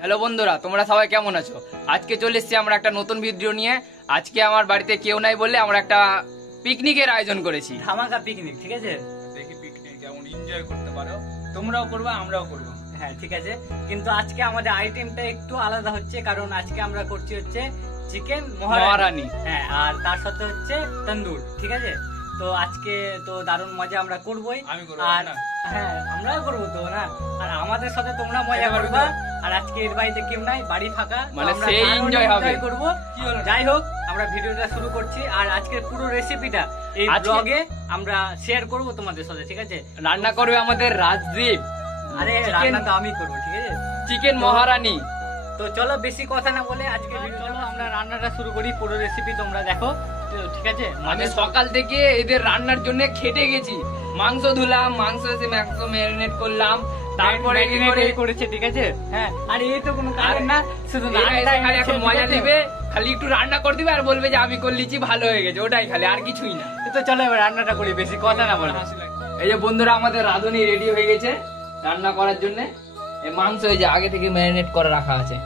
Hello বন্ধুরা, তোমরা সবাই কেমন আছো? আজকে চলে এসেছি আমরা একটা নতুন ভিডিও নিয়ে। আজকে আমার বাড়িতে কেউ নাই বলে আমরা একটা পিকনিকের আয়োজন করেছি। ধামাকা পিকনিক, ঠিক আছে? দেখি পিকনিক কেমন এনজয় করতে পারো, তোমরাও করবা আমরাও করবো। হ্যাঁ ঠিক আছে, কিন্তু আজকে আমাদের আইটেমটা একটু আলাদা হচ্ছে, কারণ আজকে আমরা করছি হচ্ছে চিকেন মহারানী। হ্যাঁ, আর তার সাথে হচ্ছে তন্দুর, ঠিক আছে? তো আজকে তো দারুণ মজা আমরা করবোই। আমি করবো আর না? হ্যাঁ, আমরাও করবো তো না। আর আমাদের সাথে তোমরা মজা করবা। আর আজকে এর বাড়িতে কেউ নাই, বাড়ি ফাঁকা, তো মানে আমরা সেই দারুণ enjoy হবে। করবো। কি হলো? যাই হোক, আমরা ভিডিওটা শুরু করছি। আর আজকের পুরো রেসিপিটা এই আজকে- ব্লগে আমরা শেয়ার করব তোমাদের সাথে, ঠিক আছে? রান্না করবে আমাদের রাজদীপ। আরে রান্না তো আমি করবো, ঠিক আছে? চিকেন মহারানী। তো চলো বেশি কথা না বলে আজকে চলো আমরা রান্নাটা শুরু করি। পুরো রেসিপি তোমরা দেখো, তো ঠিক আছে? আমি সকাল থেকে এদের রান্নার জন্য খেটে গেছি। মাংস ধুলাম, মাংস ম্যারিনেট করলাম, তারপরে করেছে, ঠিক আছে? হ্যাঁ, আর এই তো কোনো কাজ না, শুধু খালি এখন মজা দিবে, খালি একটু রান্না করে দিবে আর বলবে যে আমি করে লিছি, ভালো হয়ে গেছে, ওটাই খালি, আর কিছুই না। তো চলো এবার রান্নাটা করি, বেশি কথা না বলে। হাসি লাগছে। এই যে বন্ধুরা, আমাদের রাঁধুনি রেডি হয়ে গেছে রান্না করার জন্য। এই মাংস এই যে আগে থেকে ম্যারিনেট করে রাখা আছে,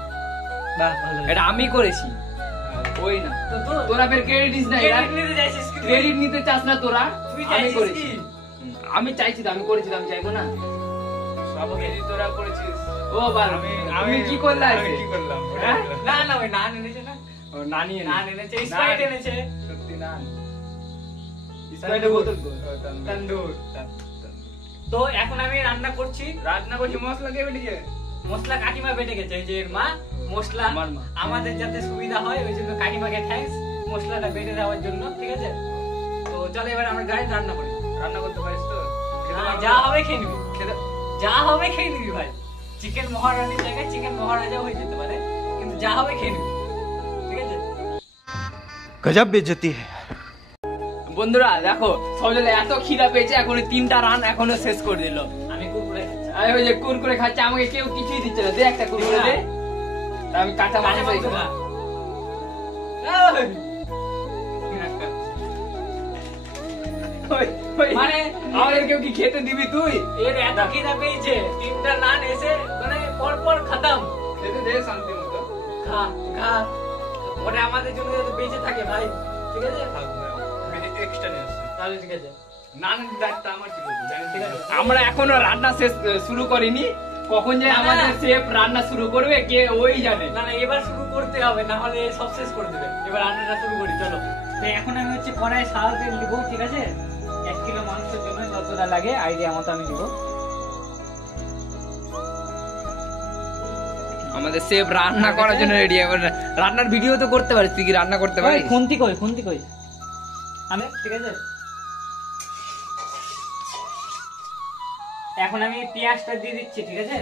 বাহ, ভালো। এটা আমি করেছি, ওই না তো তোরা ফের ক্রেডিট দিস না, credit নিতে চাইছিস কি? ক্রেডিট নিতে চাস না তোরা। তুই আমি চাইছিস করেছি, কি? আমি চাইছি তো, আমি করেছি তো, আমি চাইবো না? সব কিছু তোরা করেছিস। ও বাল, আমি কি করলাম? আমি কি করলাম? হ্যাঁ? না না, ওই নান এনেছে না, ও নানি নান এনেছে, স্প্রাইট এনেছে, সত্যি না? স্প্রাইটের বোতল তো। তন্দুর। তো এখন আমি রান্না করছি। রান্না করছি, মশলা কে বেটিছে? মশলা কাকিমা বেটে গেছে, এই যে এর মা মশলা। আমার মা। আমাদের যাতে সুবিধা হয় ওই জন্য কাকিমাকে থ্যাঙ্কস মশলাটা বেটে দেওয়ার জন্য, ঠিক আছে? তো চলো এবার আমরা গাড়ি রান্না করি। রান্না করতে পারিস তো? খেতে হ্যাঁ, পারবো? যা হবে খেয়ে নিবি, খেতে যা হবে খেয়ে নিবি ভাই। চিকেন মহারানীর জায়গায় চিকেন মহারাজা হয়ে যেতে পারে, কিন্তু যা হবে খেয়ে নিবি, ঠিক আছে? गजब बेइज्जती है। বন্ধুরা দেখো, সবজলে এত খিদা পেয়েছে, এখন 3টা রান এখনো শেষ করে দিল। আমি কুকুরে খাচ্ছি। আর ওই যে কুরকুরে খাচ্ছে, আমাকে কেউ কিছুই দিচ্ছে না, দে একটা কুরকুরে দে। তা আমি কাঁচা মাংস কাঁচা মাংস খাই। খা। এই! ওই, ওই, মানে আমাদের কেউ কি খেতে দিবি তুই? এর এত খিদা পেয়েছে, 3টা নান এসে মানে পর খতম। খেতে দে শান্তি মতো। খা খা, ওটা আমাদের জন্য যাতে বেঁচে থাকে ভাই, ঠিক আছে? এক্সট্রা নিয়ে আসছে। তাহলে ঠিক আছে, নানের দায়িত্ব আমার ছিল, জানিস ঠিক তো? আছে। আমরা এখনো রান্না শেষ শুরু করিনি, কখন যে না, না। আমাদের শেফ রান্না শুরু করবে কে ওই জানে। না না, এবার শুরু করতে হবে, না হলে সব শেষ করে দেবে। এবার রান্নাটা শুরু করি, চলো। তো এখন আমি হচ্ছে কড়াই সাদা তেল দিব, ঠিক আছে? 1 কিলো মাংসের জন্য যতটা লাগে আইডিয়া মতো আমি দিব। আমাদের শেফ রান্না করার জন্য রেডি। এবার রান্নার ভিডিও তো করতে পারিস, তুই কি রান্না করতে পারিস? খুন্তি কই আমি, ঠিক আছে? এখন আমি পেঁয়াজটা দিয়ে দিচ্ছি, ঠিক আছে?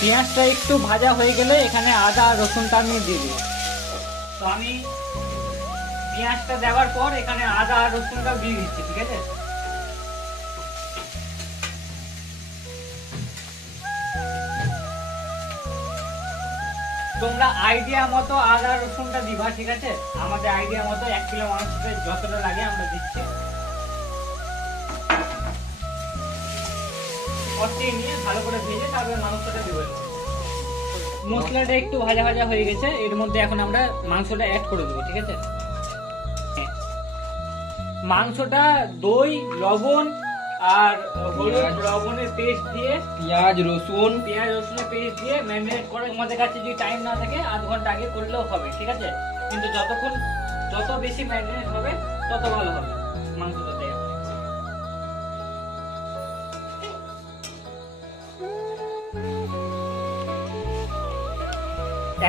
পেঁয়াজটা একটু ভাজা হয়ে গেলে এখানে আদা আর রসুনটা আমি দিয়ে দিব। তো আমি পেঁয়াজটা দেওয়ার পর এখানে আদা আর রসুনটা দিয়ে দিচ্ছি, ঠিক আছে? তোমরা আইডিয়া মতো আদা রসুনটা দিবা, ঠিক আছে? আমাদের আইডিয়া মতো 1 কিলো মাংসতে যতটা লাগে আমরা দিচ্ছি। কষিয়ে নিয়ে ভালো করে ভেজে তারপরে মাংসটা দিব। মশলাটা একটু ভাজা ভাজা হয়ে গেছে, এর মধ্যে এখন আমরা মাংসটা অ্যাড করে দেবো, ঠিক আছে? মাংসটা দই, লবণ আর হলুদ লবণের পেস্ট দিয়ে, পেঁয়াজ রসুনের পেস্ট দিয়ে ম্যারিনেট করে, তোমাদের কাছে যদি টাইম না থাকে 1/2 ঘন্টা আগে করলেও হবে, ঠিক আছে? কিন্তু যত বেশি ম্যারিনেট হবে তত ভালো হবে মাংসটা।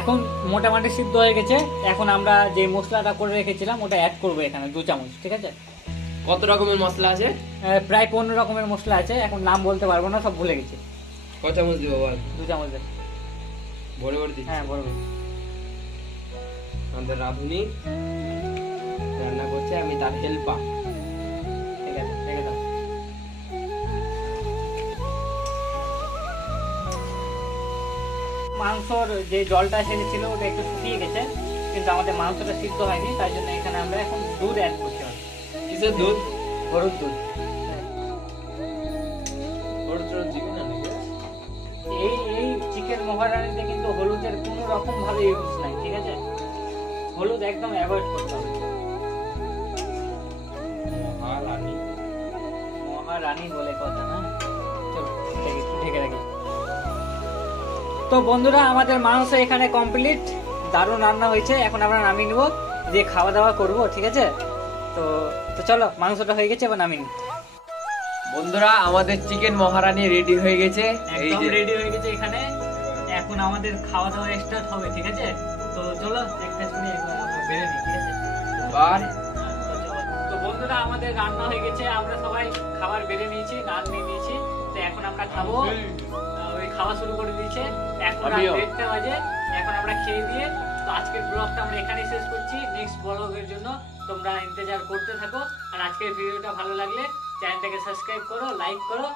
এখন মোটামুটি সিদ্ধ হয়ে গেছে। এখন আমরা যে মশলাটা করে রেখেছিলাম ওটা অ্যাড করবো এখানে 2 চামচ, ঠিক আছে? কত রকমের মশলা আছে? প্রায় 15 রকমের মশলা আছে, এখন নাম বলতে পারবো না, সব ভুলে গেছি। কত চামচ দিব বল? 2 চামচ দে। ভরে ভরে দিচ্ছি। হ্যাঁ, বলবো। আমাদের রাঁধুনি রান্না করছে, আমি তার হেল্পার। ঠিক আছে, রেখে দাও। মাংসর যে জলটা এসেছিল ওটা একটু শুকিয়ে গেছে, কিন্তু আমাদের মাংসটা সিদ্ধ হয়নি, তাই জন্য এখানে আমরা এখন দুধ অ্যাড করতে হবে। কিসের দুধ? গরুর দুধ। এই চিকেন মহারানিতে কিন্তু হলুদের কোনো রকম ভাবে ইউজ নাই, ঠিক আছে? হলুদ একদম অ্যাভয়েড করতে হবে। মহারানী বলে কথা না। চলো ঢেকে রাখি। তো বন্ধুরা, আমাদের মাংস এখানে কমপ্লিট, দারুণ রান্না হয়েছে। এখন আমরা নামিয়ে নেবো, দিয়ে খাওয়া দাওয়া করবো, ঠিক আছে? তো তো চলো, মাংসটা হয়ে গেছে, এবার নামিয়ে নিই। বন্ধুরা, আমাদের চিকেন মহারানী রেডি হয়ে গেছে। এই একদম যে রেডি হয়ে গেছে এখানে। এখন আমাদের খাওয়া দাওয়া স্টার্ট হবে, ঠিক আছে? তো চলো একটা শুনে আমরা বেড়ে নিই, ঠিক আছে? বাহ। তো বন্ধুরা, আমাদের রান্না হয়ে গেছে, আমরা সবাই খাবার বেড়ে নিয়েছি, নান নিয়ে নিয়েছি। তো এখন আমরা খাবো। ওই খাওয়া শুরু করে দিয়েছে, এখন আমিও। 1:30 বাজে। এখন আমরা খেয়ে দিয়ে, তো আজকের ব্লগটা আমরা এখানেই শেষ করছি। নেক্সট ব্লগের জন্য তোমরা ইন্তজার করতে থাকো। আর আজকের ভিডিওটা ভালো লাগলে চ্যানেলটাকে সাবস্ক্রাইব করো, লাইক করো।